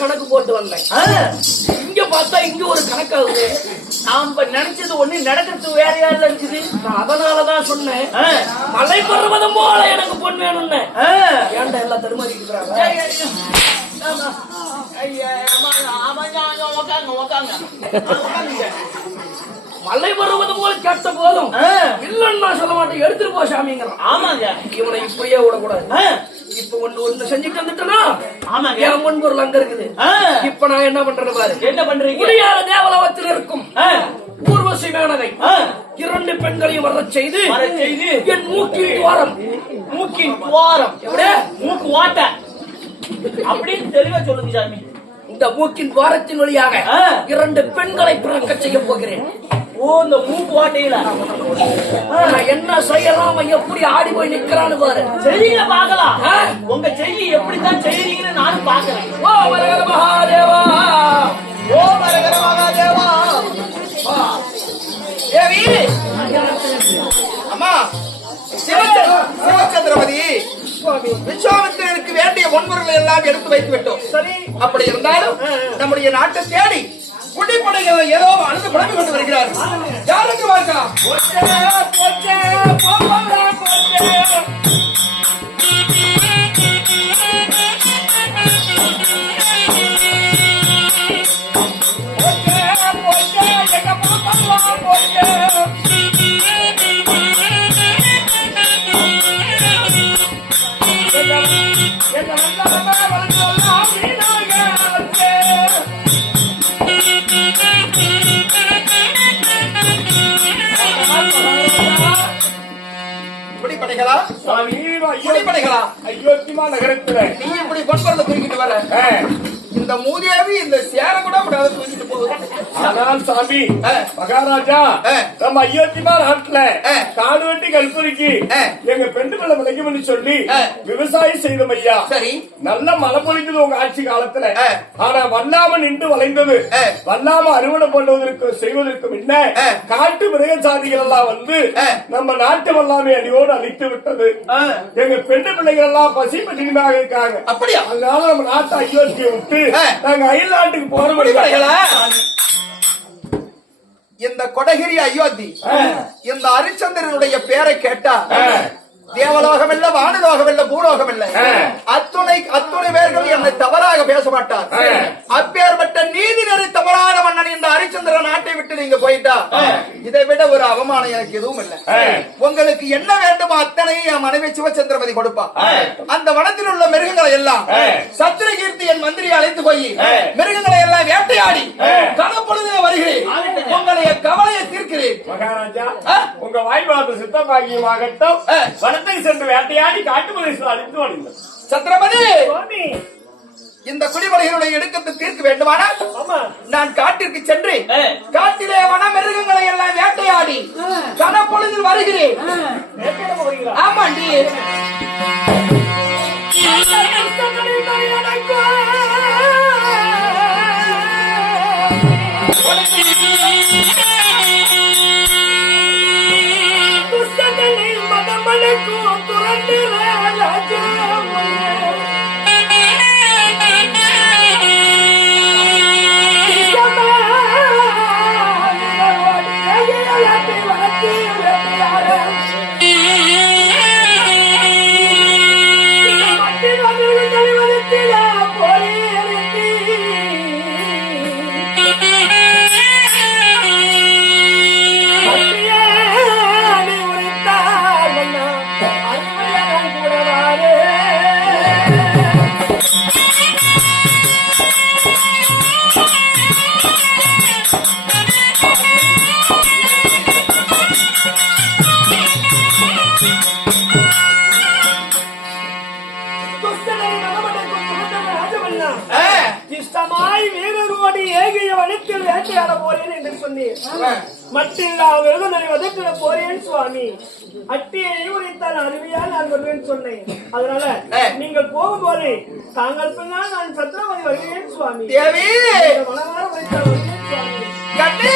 கணக்கு போட்டு வந்தேன். இங்க பார்த்தா இங்க ஒரு கணக்காகுது. நாம நினைச்சது ஒண்ணு நடக்கிறது வேற யாருல இருக்குது. அதனாலதான் சொன்னேன் மலை பருவதம் போல எனக்கு பொண்ணு வேணும்னு. ஏன்டா எல்லாம் தருமாறிக்கிறாங்க. மலை பருவதம் போல கேட்ட போதும் இல்லன்னு நான் சொல்ல மாட்டேன். எடுத்துட்டு போ சாமிங்கிறான். ஆமாங்க, இவனை இப்படியே விடக்கூடாது. இப்ப ஒண்ணு செஞ்சுட்டு வந்துட்டேன்னா என் முன்பொருள் அங்க இருக்குது. இப்ப நான் என்ன பண்றேன்னு பாரு. என்ன பண்றீங்க? குடியார தேவலோகத்தில் இருக்கும் ஊர்வசி மேனகை 2 பெண்களையும் வர செய்து என் மூக்கின் துவாரம் எப்படியே மூக்கு வாட்ட அப்படின்னு தெளிவா சொல்லுங்க சாமி. இந்த மூக்கின் துவாரத்தின் வழியாக 2 பெண்களை பிறக்க செய்ய போகிறேன். ஓ, இந்த மூக்கு வாட்டையில என்ன செய்யலாம், எப்படி ஆடி போய் நிக்கிறான்னு பாரு. செய்ய பாக்கலாம். உங்க செய்தி எப்படித்தான் செய்யறீங்கன்னு நானும் பாக்குறேன். ஓ வரகர மகாதேவா, ஓ வரகர மகாதேவா. தேவி அம்மா, சிவச்சந்திரமதி விஸ்வாமித்திரருக்கு வேண்டிய பொன்முறைகளை எல்லாம் எடுத்து வைத்து விட்டோம். சரி, அப்படி இருந்தாலும் நம்முடைய நாட்டை தேடி குடிப்படைகளை ஏதோ அழுது புலம்பி கொண்டு வருகிறார். யாருக்கு பார்க்கலாம்? அயோத்திமா நகரத்துல நீ இப்படி பொன்பொருளை தூக்கிட்டு வர, இந்த மூதேவி இந்த சேர கூட தூக்கிட்டு போகுது. ஆனால் சாமி மகாராஜா, நம்ம அயோத்திமா நாட்டுல காடு வெட்டி கல்புரிக்கு எங்க பெண்டு மேல விளைக்கும்னு சொல்லி விவசாயம் செய்தோம் ஐயா. சரி, நல்ல மழை பொழிந்தது உங்க ஆட்சி காலத்துல. ஆனா வல்லாம நின்று வளைந்தது. வல்லாம அறுவடை பண்ணுவதற்கு செய்வதற்கும் என்ன காட்டு மிருக சாதிகள் எல்லாம் வந்து நம்ம நாட்டு வல்லாமை அடியோடு அழித்து விட்டது. எங்க பெண்டு பிள்ளைகள் எல்லாம் பசி பட்டினியாக இருக்காங்க. அப்படியா? அதனால நம்ம நாட்டை அயோத்தியை விட்டு நாங்க அயல் நாட்டுக்கு போறோம். இந்த கொடகிரி அயோத்தி, இந்த ஹரிச்சந்திரனுடைய பேரை கேட்டா தேவலோகம் இல்ல, வானலோகம் இல்ல, பூலோகம் இல்ல, அத்துணை பேர்கள் என்னை தவறாக பேச மாட்டார். அப்பேற்பட்ட நீதி நெறி தவறான மன்னன் இந்த ஹரிச்சந்திர நாட்டை விட்டு நீங்க போயிட்டா இதை விட ஒரு அவமானம் எனக்கு எதுவும் இல்லை. உங்களுக்கு என்ன வேண்டுமோ அத்தனையும் என் மனைவி சிவச்சந்திரமதி கொடுப்பா. அந்த வனத்தில் உள்ள மிருகங்களை எல்லாம் சத்திரகீர்த்தி என் மந்திரியை அழைத்து போய் மிருகங்களை எல்லாம் வேட்டையாடி கனப்பொழுதே வருகிறேன். உங்களுடைய கவலையை தீர்க்கிறேன். மகாராஜா, உங்க வாய்வாத சித்தபாகியமாகட்டும் சென்று வேட்டையாடி காட்டு பிரதேசம் அழித்து வருங்கள். சத்திரபதி, இந்த குடிமலைகளுடைய இடுக்கத்தை தீர்க்க வேண்டுமானால் நான் காட்டிற்கு சென்று காட்டிலே வன மிருகங்களை எல்லாம் வேட்டையாடி கனப்பொழுதில் வருகிறேன். ஆமாண்டி. மட்டில்லா விருதுநரை வதக்கிட போறேன் சுவாமி. அட்டியை உரைத்தால் அருவியா நான் வருவேன் சொன்னேன். அதனால நீங்கள் போகும்போது தாங்கள் பின்னால் நான் சத்திரமதி வருகிறேன் சுவாமி. மனமாற உரைத்தால் வருகிறேன் சுவாமி. கண்ணே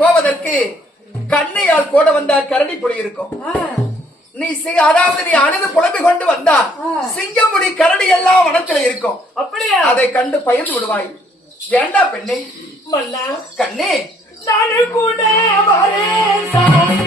போவதற்கு கண்ணையால் கூட வந்தா கரடி புலி இருக்கும். நீ அதாவது நீ அழுது புலம்பி கொண்டு வந்தா சிங்கமுடி கரடி எல்லாம் வனத்துல இருக்கும். அப்படியா? அதை கண்டு பயந்து விடுவாய். ஏண்டா பெண்ணே? மன்னா கண்ணே, நானு கூட வரேன் சாமி.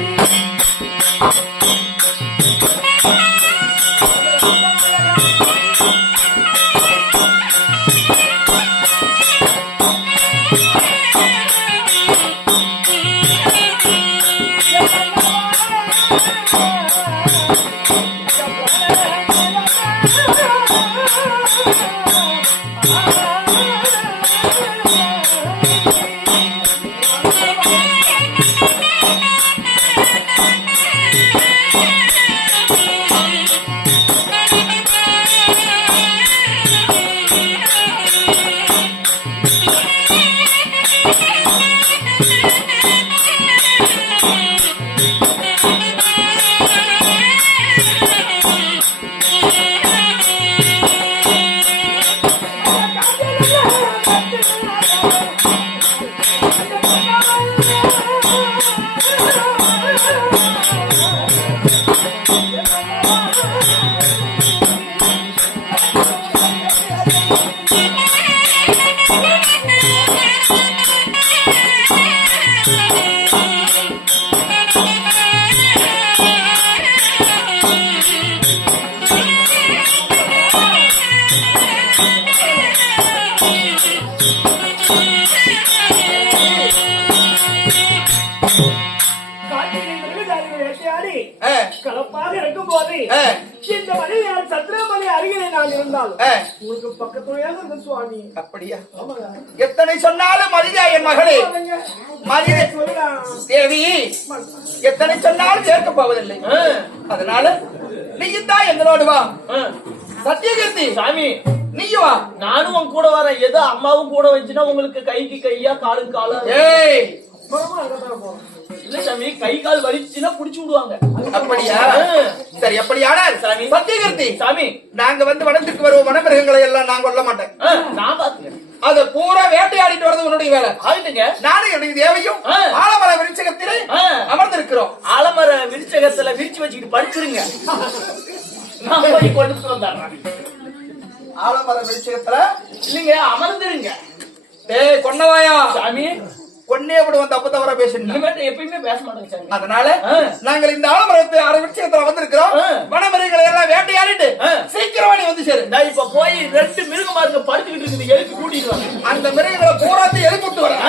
கலப்பாக இருக்கும் போது இந்த மலையால் சந்திரமலை அருகிலே நான் இருந்தாலும் உங்களுக்கு பக்கத்துலயாக இருந்த சுவாமி. அப்படியா? எத்தனை சொன்னாலும் மனிதா என் மகளே, மனித தேவி எத்தனை சொன்னாலும் சேர்க்க போவதில்லை. அதனால நீயும் தான் எங்களோடு வா. சத்தியகீர்த்தி சாமி நீயும் வா. நானும் உன் கூட வரேன். எது அம்மாவும் கூட வச்சுன்னா உங்களுக்கு கைக்கு கையா காலுக்கு காலா. ஏய் இல்ல சாமி, கை கால் வலிச்சுன்னா புடிச்சு விடுவாங்க. அப்படியா? சரி, அப்படியானால் சாமி சத்தியகீர்த்தி சாமி நாங்க வந்து வனத்துக்கு வருவோம். வனமிருகங்களை எல்லாம் நான் கொல்ல மாட்டேன். நான் பாத்துக்கிறேன். அத பூரா வேட்டையாடிட்டு வரது உன்னுடைய வேலை. ஆயிட்டுங்க. நானும் என்னுடைய தேவையும் ஆலமர விருட்சகத்திலே அமர்ந்திருக்கிறோம். ஆலமர விருட்சகத்துல விரிச்சு வச்சுக்கிட்டு படிச்சிருங்க. நான் போய் கொண்டு வந்துடுறேன். ஆலமர விருட்சகத்துல இல்லைங்க, அமர்ந்துருங்க. டேய் கொன்னவாயா சாமி, கொன்னே விடுவோம். தப்பு தவறா பேசுறீங்க. எப்பயுமே பேச மாட்டேங்க. அதனால நாங்கள் இந்த ஆலமரத்து அரை விருட்சகத்துல வந்திருக்கிறோம். வனமிருகங்களை எல்லாம் வேட்டையாடிட்டு சீக்கிரமா நீ வந்து சேரு. நான் இப்ப போய் 2 மிருகமா இருக்கு படுத்துக்கிட்டு இருக்குது, எழுப்பி கூட்டிட்டு அந்த மிருகங்களை பூராத்தையும் எழுப்பி விட்டு வரேன்.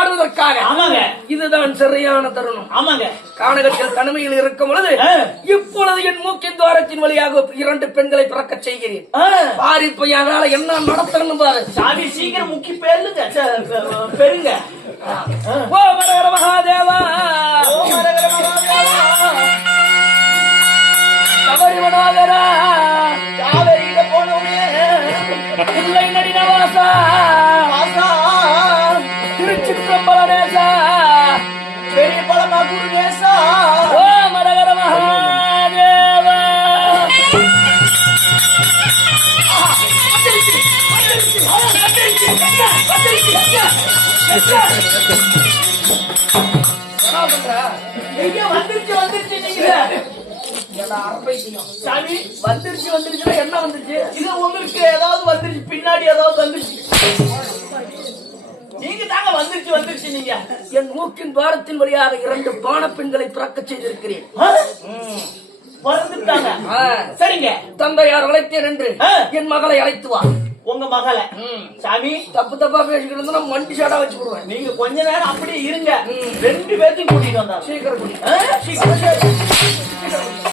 விளையாடுவதற்காக ஆமாங்க இதுதான் சரியான தருணம். ஆமாங்க கானகத்தில் தனிமையில் இருக்கும் பொழுது இப்பொழுது என் மூக்கின் துவாரத்தின் வழியாக 2 பெண்களை பிறக்க செய்கிறேன். பாரு இப்ப என்னால என்ன நடத்தணும் பாரு. சாமி சீக்கிரம் முக்கி பெருங்க பெருங்க. ஓ மரகர மகாதேவா சபரிமனோதரா காவேரியில போனோமே இல்லை நடினவாசா திருச்சிற்றம்பலநேசா பெரிய பழமா குருநேசா ஓ மரகர மகாதேவா. வந்துருச்சு நீங்க சாமி வந்துருச்சு என்ன வந்துருச்சு? இது உங்களுக்கு ஏதாவது வந்துருச்சு பின்னாடி ஏதாவது வந்துருச்சு நீங்க தாங்க வந்துருச்சு நீங்க என் மூக்கின் துவாரத்தின் வழியாக 2 பான பெண்களை பிறக்க செய்திருக்கிறேன். வந்துட்டாங்க சரிங்க தந்தையார் அழைத்தேன் என்று என் மகளை அழைத்து வா. உங்க மகளை சாமி தப்பு தப்பா பேசிக்கிட்டு இருந்தா மண்டி சாடா வச்சு போடுவேன். நீங்க கொஞ்ச நேரம் அப்படியே இருங்க 2 பேர்த்தையும் கூட்டிட்டு வந்தாங்க சீக்கிரம்